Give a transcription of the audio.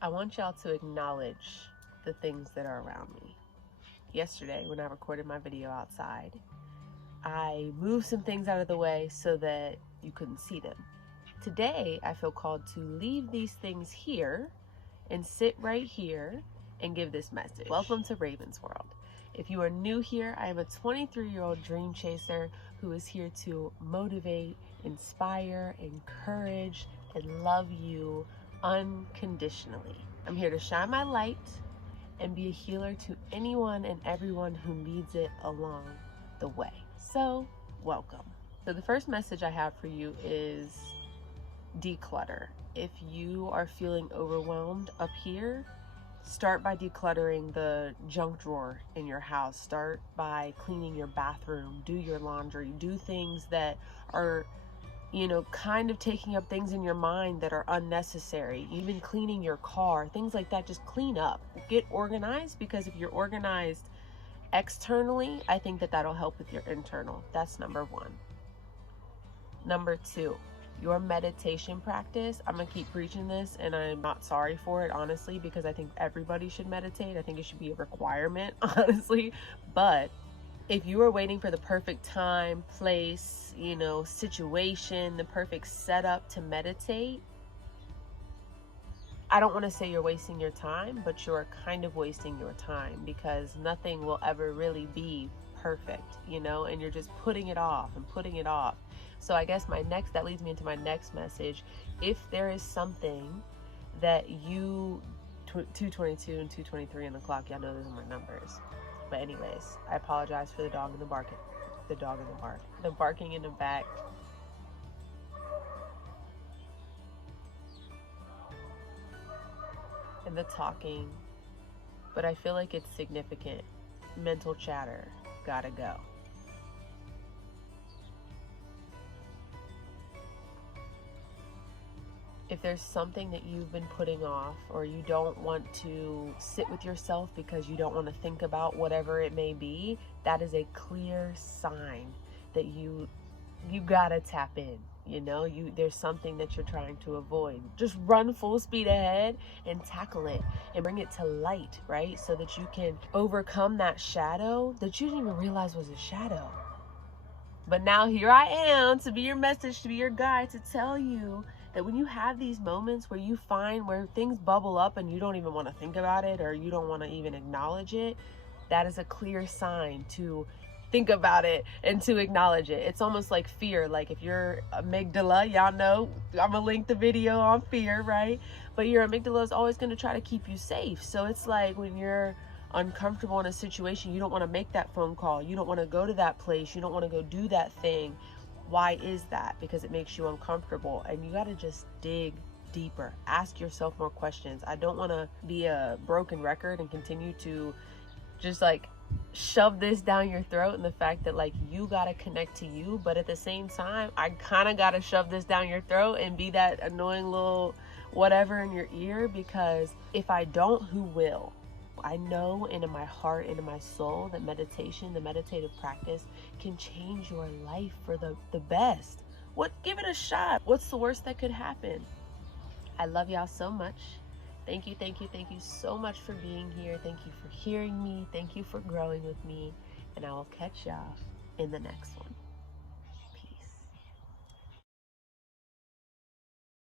I want y'all to acknowledge the things that are around me. Yesterday, when I recorded my video outside, I moved some things out of the way so that you couldn't see them. Today, I feel called to leave these things here and sit right here and give this message. Welcome to Raven's World. If you are new here, I am a 23-year-old dream chaser who is here to motivate, inspire, encourage, and love you unconditionally. I'm here to shine my light and be a healer to anyone and everyone who needs it along the way. So, welcome. So the first message I have for you is declutter. If you are feeling overwhelmed up here, start by decluttering the junk drawer in your house. Start by cleaning your bathroom, do your laundry, do things that are, kind of taking up things in your mind that are unnecessary. Even cleaning your car, things like that. Just clean up, get organized, because if you're organized externally, I think that that'll help with your internal. That's number one. Number two, your meditation practice. I'm gonna keep preaching this, and I'm not sorry for it, honestly, because I think everybody should meditate. I think it should be a requirement, honestly. But if you are waiting for the perfect time, place, situation, the perfect setup to meditate, I don't want to say you're wasting your time, but you're kind of wasting your time, because nothing will ever really be perfect, and you're just putting it off and putting it off. So I guess that leads me into my next message. If there is something that you, 222 and 223 on the clock, y'all know those are my numbers. But anyways, I apologize for the dog in the barking. The barking in the back. And the talking. But I feel like it's significant. Mental chatter. Gotta go. If there's something that you've been putting off, or you don't want to sit with yourself because you don't want to think about whatever it may be, that is a clear sign that you gotta tap in. There's something that you're trying to avoid. Just run full speed ahead and tackle it and bring it to light, right? So that you can overcome that shadow that you didn't even realize was a shadow. But now here I am to be your message, to be your guide, to tell you that when you have these moments where you find where things bubble up and you don't even want to think about it, or you don't want to even acknowledge it, that is a clear sign to think about it and to acknowledge it. It's almost like fear. Like if your amygdala, y'all know, I'm gonna link the video on fear, right? But your amygdala is always going to try to keep you safe. So it's like when you're uncomfortable in a situation, you don't want to make that phone call, you don't want to go to that place, you don't want to go do that thing. Why is that? Because it makes you uncomfortable, and you got to just dig deeper. Ask yourself more questions. I don't want to be a broken record and continue to just shove this down your throat, and the fact that you got to connect to you, but at the same time, I kind of got to shove this down your throat and be that annoying little whatever in your ear, because if I don't, who will? I know in my heart and in my soul that meditation, the meditative practice, can change your life for the best. Give it a shot. What's the worst that could happen? I love y'all so much. Thank you so much for being here. Thank you for hearing me. Thank you for growing with me. And I will catch y'all in the next one.